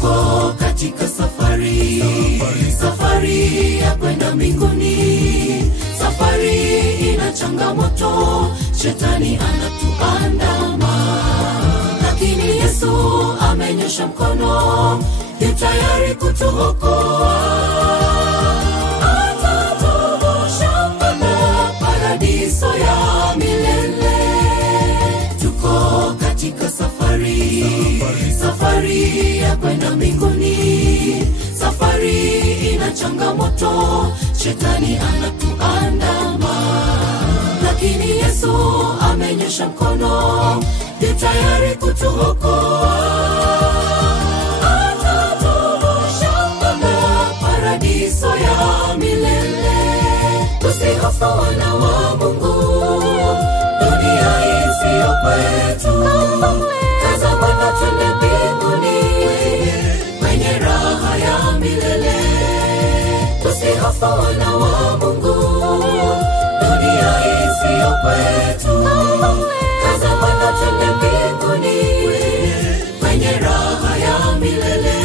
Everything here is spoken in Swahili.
Tuko katika safari ya kwenda mbinguni. Safari ina changamoto, shetani anatuandama, lakini Yesu amenyosha mkono, yu tayari kutuokoa. Atatuvusha mpaka paradiso ya milele. Tuko katika safari ya kwenda mbinguni. Safari ina changamoto, shetani anatuandama, lakini Yesu amenyosha mkono, yu tayari kutuokoa. Atatuvusha mpaka paradiso ya milele. Tusihofu wana wa Mungu, dunia hii sio kwetu. Kaza mwendo twende mbinguni, kwenye raha ya milele. Tusihofu wana wa Mungu, dunia hii sio kwetu. Kaza mwendo twende mbinguni, kwenye raha ya milele.